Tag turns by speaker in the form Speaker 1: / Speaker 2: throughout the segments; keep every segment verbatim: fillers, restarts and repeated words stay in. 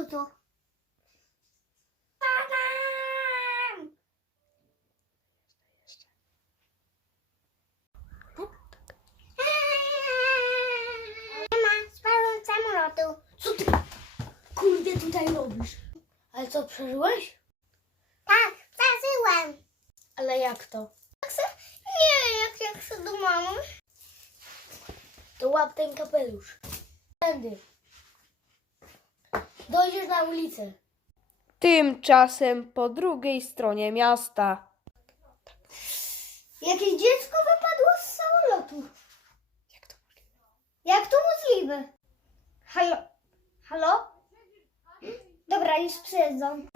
Speaker 1: to? Spadam! Nie ma, spadłem z samolotu.
Speaker 2: Co ty, kurde, tutaj robisz? Ale co, przeżyłeś?
Speaker 1: Tak, przeżyłem.
Speaker 2: Ale jak to?
Speaker 1: Nie, jak jak chcę do mamy.
Speaker 2: To łap ten kapelusz. Tędy. Dojdziesz na ulicę.
Speaker 3: Tymczasem po drugiej stronie miasta.
Speaker 1: Jakieś dziecko wypadło z samolotu.
Speaker 2: Jak to możliwe?
Speaker 1: Jak to możliwe? Halo? Halo? Dobra, już przyjeżdżam.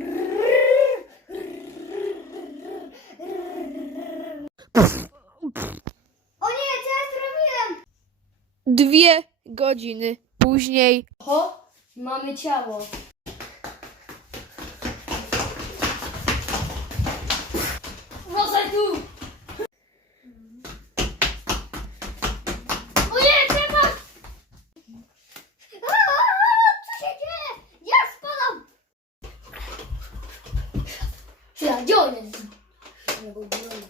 Speaker 1: O nie, co ja zrobiłem?
Speaker 3: Dwie godziny później.
Speaker 2: Oho, mamy ciało. Wracaj tu! O nie, czekaj!
Speaker 1: Aaa, co się dzieje? Ja spadam!
Speaker 2: Chwila, gdzie on jest? Nie, bo zgubiłem go.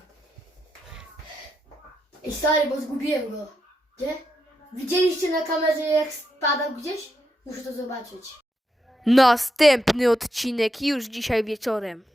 Speaker 2: Ej, stary, bo zgubiłem go. Gdzie? Widzieliście na kamerze, jak spadał gdzieś? Muszę to zobaczyć.
Speaker 3: Następny odcinek już dzisiaj wieczorem.